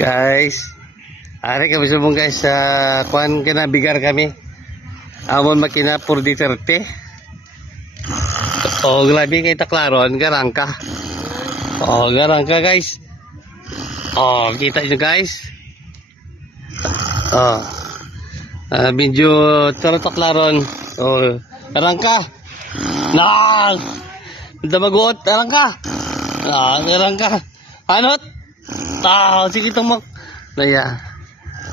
Guys, ari kami sumong guys sa kuan kinabigar kami. Amon makina por di 30. Oh, grabe kay taklaron garang ka. Oh, garang ka guys. Oh, kita nyo guys. Oh. Medyo taklaron. Oh, garang ka. Nah. Damagot, garang ka. Ah, garang ka. Anot? Sige itong mag... Naya.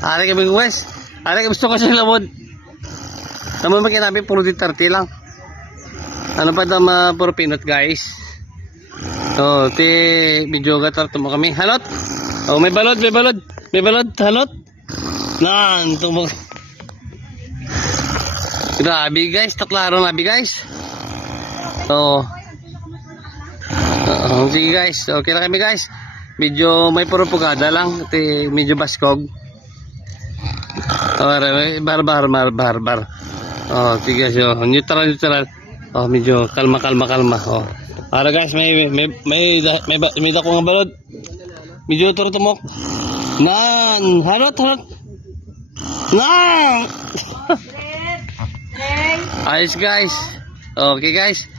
Ari kami guys. Ari kami gusto ko sa lamod. Naman magkinabi, puro di 30 lang. Ano pa dama puro pinot guys. So, medyo gatar mo kami. Halot? Oh, may balod. Halot? Nan, tumog. Grabe guys, taklaro nabi guys. So, sige guys, okay na kami guys. Medyo may propaganda lang, medyo baskog. Bar. Oh, sige so, neutral. Oh, medyo kalma. Oh. Para guys, may dako nga balod. Medyo turutumok. Nan, harot. Nan. Ayos guys. Okay guys.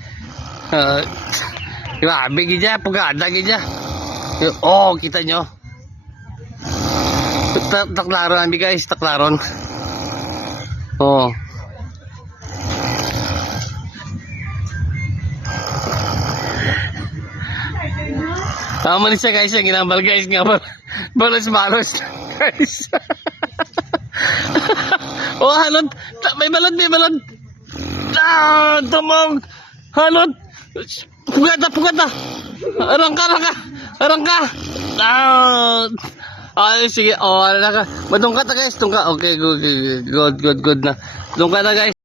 Grabe gidya, pugada gidya. Oh, kita nyo. Taklaron namin guys, taklaron. Oh. Tama niya guys, yung ginambal guys nga balos guys. Oh, halot. May balod. Tumong. Halot. Pugata. Arang ka. Ay, sige. Oh, arang ka. Madungka ta guys, tungka. Okay, good na. Dungka na guys.